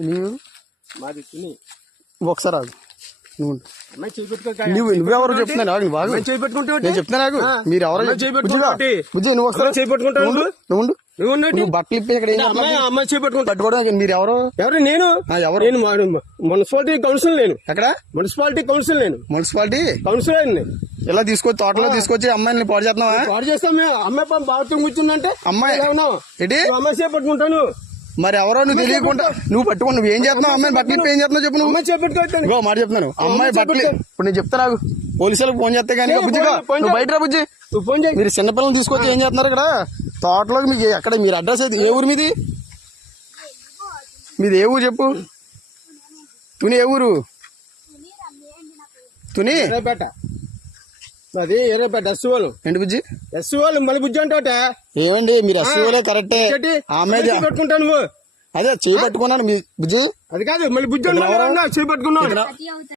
నీవు మాది తిని ఒకసారి ఆగు నువ్వు అమ్మాయి చేపెట్టుకో నువ్వెవరో చెప్తున్నాను ఆగు బాగు చేపెట్టుకుంటా నేను చెప్తాను ఆగు మీరు ఎవరో బుజ్జి నువ్వు ఒకసారి చేపెట్టుకుంటావు నువ్వు నువ్వు బట్టలు ఇప్పి ఇక్కడ అమ్మాయి చేపెట్టుకుంటా పట్టుకోవడానికి మీరు ఎవరు నేను ఎవరు నేను మున్సిపాలిటీ కౌన్సిల్ నేను ఎక్కడ మున్సిపాలిటీ కౌన్సిల్ నేను మున్సిపాలిటీ కౌన్సిలర్ ఇలా తీసుకొచ్చి తోటలో తీసుకొచ్చి అమ్మాయిని పాడు చేస్తున్నావా పాడు చేస్తాం మేము అమ్మాయి బాత్రూమ్ కూర్చుందంటే అమ్మాయి ఏంటి అమ్మాయి చేపట్టుకుంటాను మరి ఎవరో నువ్వు తెలియకుండా నువ్వు పట్టుకుని నువ్వు ఏం చేస్తున్నావు అమ్మాయి బట్టలు ఏం చేస్తున్నావు చెప్పు నువ్వు అమ్మాయి చేపట్టుకోవచ్చు ఇంకో మాట చెప్తున్నాను అమ్మాయి బట్టలు ఇప్పుడు నేను చెప్తా నాకు పోలీసులకు ఫోన్ చేస్తే కానీ బుజ్జిగా నువ్వు బయట రా బుజ్జి ఫోన్ చేయి మీరు చిన్నపిల్లలు తీసుకొచ్చి ఏం చేస్తున్నారు ఇక్కడ తోటలోకి మీకు ఎక్కడ మీరు అడ్రస్ అయితే ఏ ఊరు మీది ఏ ఊరు చెప్పు తుని ఏ ఊరు తుని ఎర్రపేట అది ఎర్రపేట ఎస్సీఓలు ఏంటి బుజ్జి ఎస్సీఓలు మళ్ళీ బుజ్జి అంటే ఏమండి మీరు ఎస్సీఓలే కరెక్టే ఆమె పెట్టుకుంటాను నువ్వు అదే చేయి పట్టుకున్నాను మీ బుజ్జి అది కాదు మళ్ళీ బుజ్జి చేయి పట్టుకున్నావు